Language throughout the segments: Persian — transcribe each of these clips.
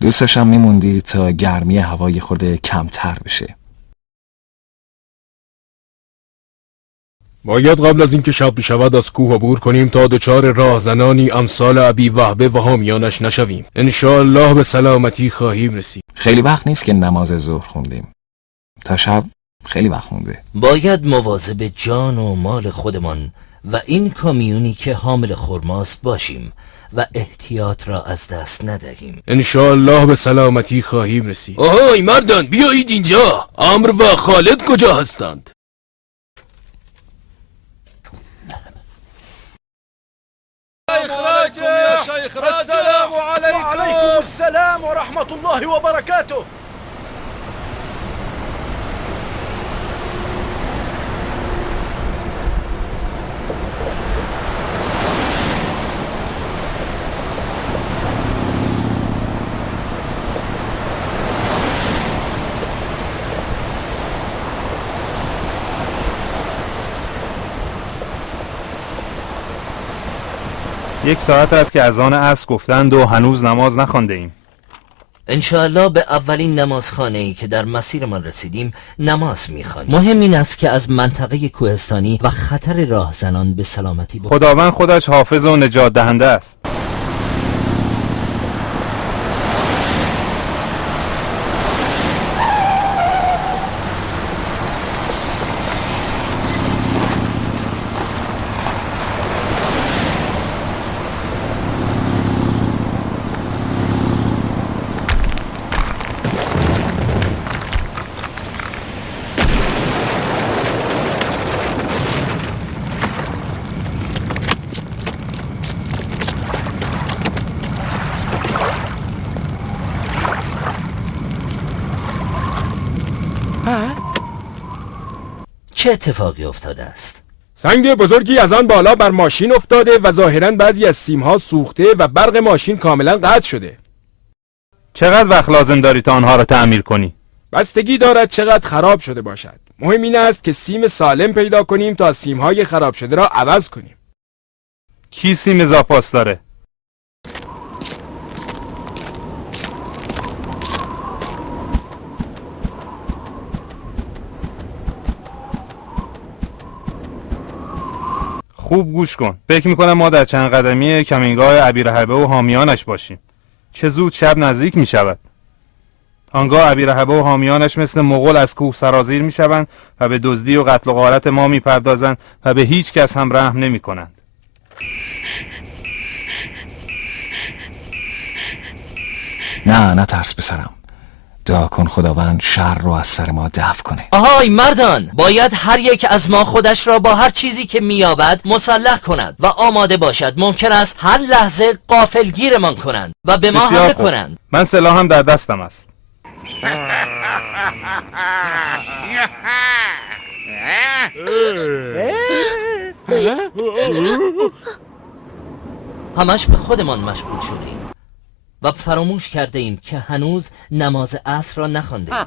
دوست داشتم میموندی تا گرمی هوای خود کمتر بشه. باید قبل از اینکه شب بشود از کوه عبور کنیم تا دچار راهزنانی امثال ابی وهبه و حامیانش نشویم. انشاءالله به سلامتی خواهیم رسید. خیلی وقت نیست که نماز ظهر خوندیم. تا شب خیلی وقت مونده. باید مواظب جان و مال خودمان و این کامیونی که حامل خرماست باشیم و احتیاط را از دست ندهیم. انشاءالله به سلامتی خواهیم رسید. آهای مردان بیایید اینجا. عمر و خالد کجا هستند؟ السلام عليكم. وعليكم السلام ورحمة الله وبركاته. یک ساعت است که اذان عصر گفتند و هنوز نماز نخوانده ایم. انشاءالله به اولین نمازخانه‌ای که در مسیرمان رسیدیم نماز می‌خوانیم. مهم این است که از منطقه کوهستانی و خطر راهزنان به سلامتی خداوند خودش حافظ و نجات دهنده است. چه اتفاقی افتاده است؟ سنگ بزرگی از آن بالا بر ماشین افتاده و ظاهراً بعضی از سیم‌ها سوخته و برق ماشین کاملا قطع شده. چقدر وقت لازم داری تا آنها را تعمیر کنی؟ بستگی دارد چقدر خراب شده باشد. مهم این است که سیم سالم پیدا کنیم تا سیم‌های خراب شده را عوض کنیم. کی سیم زاپاس داره؟ خوب گوش کن. فکر میکنم ما در چند قدمی کمینگاه ابیرهبه و حامیانش باشیم. چه زود شب نزدیک میشود. آنگاه ابیرهبه و حامیانش مثل مغول از کوه سرازیر میشوند و به دزدی و قتل و غارت ما میپردازند و به هیچ کس هم رحم نمیکنند. نه ترس پسرم. دعا کن خداوند شر رو از سر ما دفع کنه. آهای مردان، باید هر یک از ما خودش را با هر چیزی که مییابد مسلح کند و آماده باشد. ممکن است هر لحظه غافلگیرمان کنند و به ما حمله کنند. من سلاحم در دستم است. همش به خودمان مشغول شدیم و فراموش کرده ایم که هنوز نماز عصر را نخوانده ایم.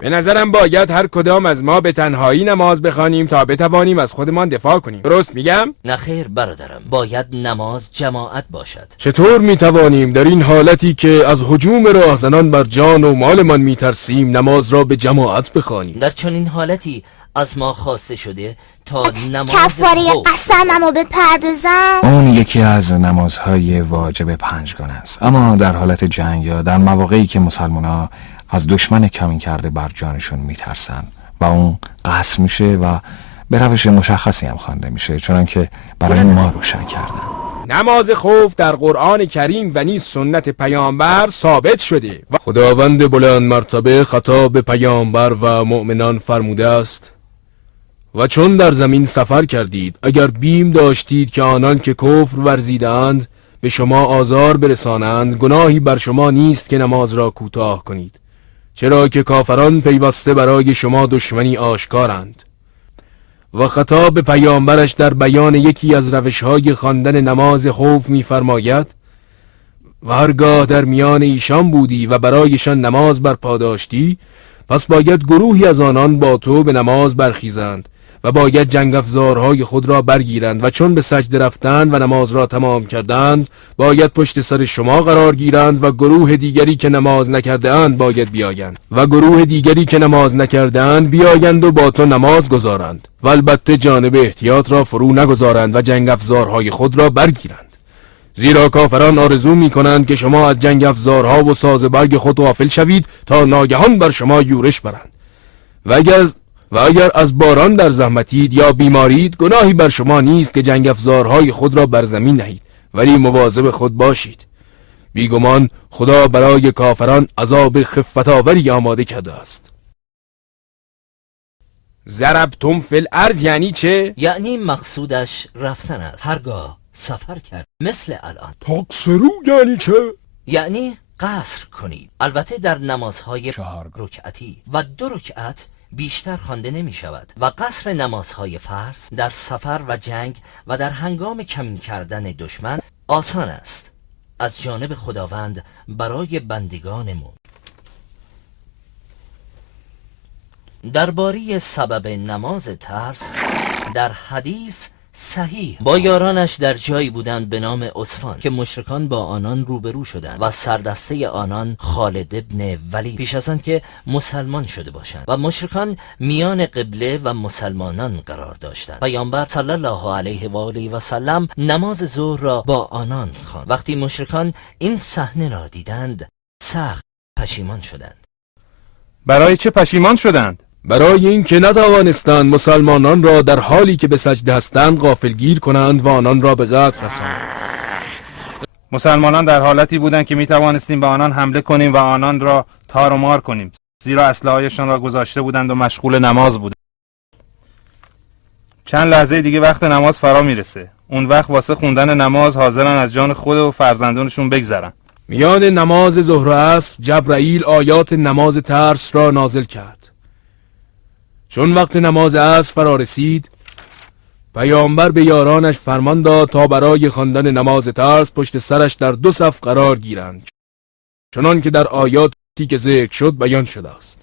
به نظرم باید هر کدام از ما به تنهایی نماز بخوانیم تا بتوانیم از خودمان دفاع کنیم. درست میگم؟ نه خیر برادرم، باید نماز جماعت باشد. چطور میتوانیم در این حالتی که از هجوم راهزنان بر جان و مالمان میترسیم نماز را به جماعت بخوانیم؟ در چنین حالتی از ما خواسته شده تا نماز کفاره قسممو بپردازم. اون یکی از نمازهای واجب پنجگانه است، اما در حالت جنگ یا در مواقعی که مسلمان‌ها از دشمن کمین کرده بر جانشون میترسن و اون قصر میشه و به روش مشخصی هم خوانده میشه، چنانکه برای ما روشن کردن. نماز خوف در قرآن کریم و نیز سنت پیامبر ثابت شده و خداوند بلند مرتبه خطاب به پیامبر و مؤمنان فرموده است: و چون در زمین سفر کردید اگر بیم داشتید که آنان که کفر ورزیدند به شما آزار برسانند، گناهی بر شما نیست که نماز را کوتاه کنید، چرا که کافران پیوسته برای شما دشمنی آشکارند. و خطاب پیامبرش در بیان یکی از روش‌های خواندن نماز خوف می‌فرماید: و هرگاه در میان ایشان بودی و برایشان نماز برپا داشتی، پس باید گروهی از آنان با تو به نماز برخیزند و باید جنگ افزارهای خود را برگیرند و چون به سجده رفتند و نماز را تمام کردند باید پشت سر شما قرار گیرند و گروه دیگری که نماز نکرده اند باید بیایند و گروه دیگری که نماز نکرده اند بیایند و با تو نماز گذارند و البته جانب احتیاط را فرو نگذارند و جنگ افزارهای خود را برگیرند، زیرا کافران آرزو می کنند که شما از جنگ افزارها و ساز برگ خود غافل شوید تا ناگهان بر شما یورش برند و اگر از باران در زحمتید یا بیمارید گناهی بر شما نیست که جنگ افزارهای خود را بر زمین نهید، ولی مواظب خود باشید. بیگمان خدا برای کافران عذاب خفت‌آوری آماده کرده است. ضربتم فی الارض یعنی چه؟ یعنی مقصودش رفتن است. هرگاه سفر کرد مثل الان. تقصرو یعنی چه؟ یعنی قصر کنید. البته در نمازهای 4 رکعتی و 2 رکعت بیشتر خوانده نمی شود و قصر نمازهای فرض در سفر و جنگ و در هنگام کمین کردن دشمن آسان است از جانب خداوند برای بندگانمون. درباره سبب نماز ترس در حدیث صحیح با یارانش در جایی بودند به نام عصفان که مشرکان با آنان روبرو شدند و سردسته آنان خالد ابن ولید پیش از آن که مسلمان شده باشند و مشرکان میان قبله و مسلمانان قرار داشتند. پیامبر صلی الله علیه و آله و سلم نماز ظهر را با آنان خواند. وقتی مشرکان این صحنه را دیدند سخت پشیمان شدند. برای چه پشیمان شدند؟ برای این که نتوانستند مسلمانان را در حالی که به سجده هستند غافلگیر کنند و آنان را به قتل رسانند. مسلمانان در حالتی بودند که می توانستیم به آنان حمله کنیم و آنان را تار و مار کنیم، زیرا اسلحه‌هایشان را گذاشته بودند و مشغول نماز بودند. چند لحظه دیگه وقت نماز فرا میرسه. اون وقت واسه خوندن نماز حاضرن از جان خود و فرزندانشون بگذرن. میان نماز ظهر و عصر جبرائیل آیات نماز ترس را نازل کرد. چون وقت نماز عصر فرا رسید پیامبر به یارانش فرمان داد تا برای خواندن نماز ترس پشت سرش در 2 صف قرار گیرند، چنان که در آیاتی که ذکر شد بیان شده است.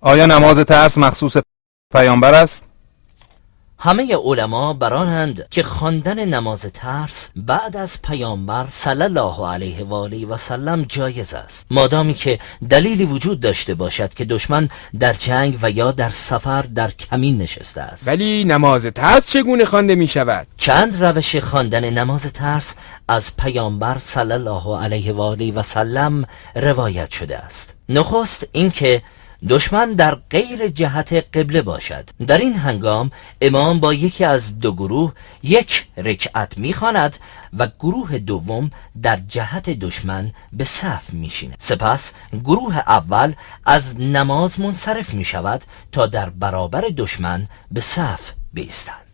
آیا نماز ترس مخصوص پیامبر است؟ همه علما برانند که خواندن نماز ترس بعد از پیامبر صلی الله علیه و آله و سلم جایز است، مادامی که دلیلی وجود داشته باشد که دشمن در جنگ و یا در سفر در کمین نشسته است. ولی نماز ترس چگونه خوانده می شود؟ چند روش خواندن نماز ترس از پیامبر صلی الله علیه و آله و سلم روایت شده است. نخست اینکه دشمن در غیر جهت قبله باشد. در این هنگام امام با یکی از 2 گروه 1 رکعت می‌خواند و گروه دوم در جهت دشمن به صف می‌شیند. سپس گروه اول از نماز منصرف می‌شود تا در برابر دشمن به صف بایستند.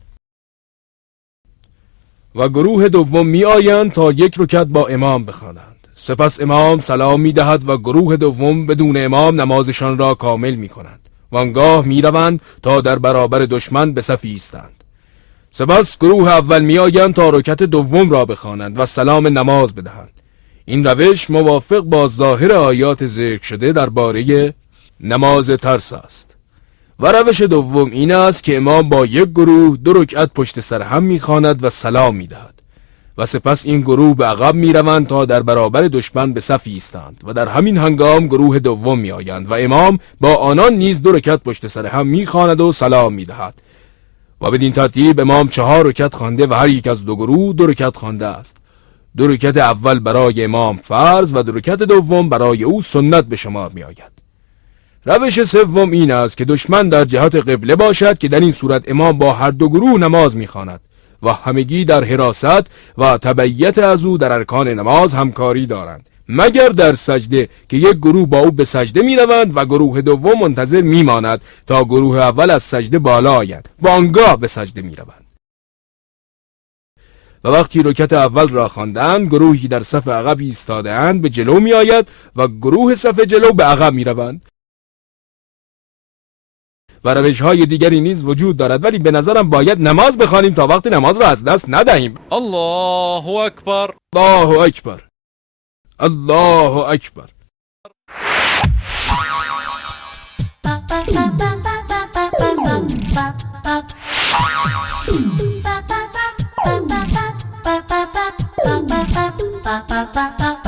و گروه دوم می‌آیند تا 1 رکعت با امام بخوانند. سپس امام سلام می دهد و گروه دوم بدون امام نمازشان را کامل می کنند و آنگاه می روند تا در برابر دشمن به صف ایستند. سپس گروه اول می آیند تا رکعت دوم را بخوانند و سلام نماز بدهند. این روش موافق با ظاهر آیات ذکر شده درباره نماز ترس است. و روش دوم این است که امام با 1 گروه 2 رکعت پشت سر هم می خواند و سلام می دهد و سپس این گروه به عقب می روند تا در برابر دشمن به صف ایستند و در همین هنگام گروه دوم می آیند و امام با آنان نیز 2 رکعت پشت سر هم می خواند و سلام می دهد و بدین ترتیب امام 4 رکعت خوانده و هر یک از 2 گروه 2 رکعت خوانده است. 2 رکعت اول برای امام فرض و 2 رکعت دوم برای او سنت به شمار می آید. روش سوم این است که دشمن در جهت قبله باشد که در این صورت امام با هر 2 گروه نماز می خواند و همگی در حراست و تبعیت از او در ارکان نماز همکاری دارند، مگر در سجده که 1 گروه با او به سجده می روند و گروه دوم منتظر می ماند تا گروه اول از سجده بالا آید و آنگاه به سجده می روند. و وقتی رکعت اول را خواندند گروهی در صف عقب ایستاده اند به جلو می آید و گروه صف جلو به عقب می روند و روش‌های دیگری نیز وجود دارد، ولی به نظرم باید نماز بخوانیم تا وقت نماز را از دست ندهیم. الله اکبر. الله اکبر. الله اکبر. Ba ba ba ba ba ba ba ba ba ba ba ba ba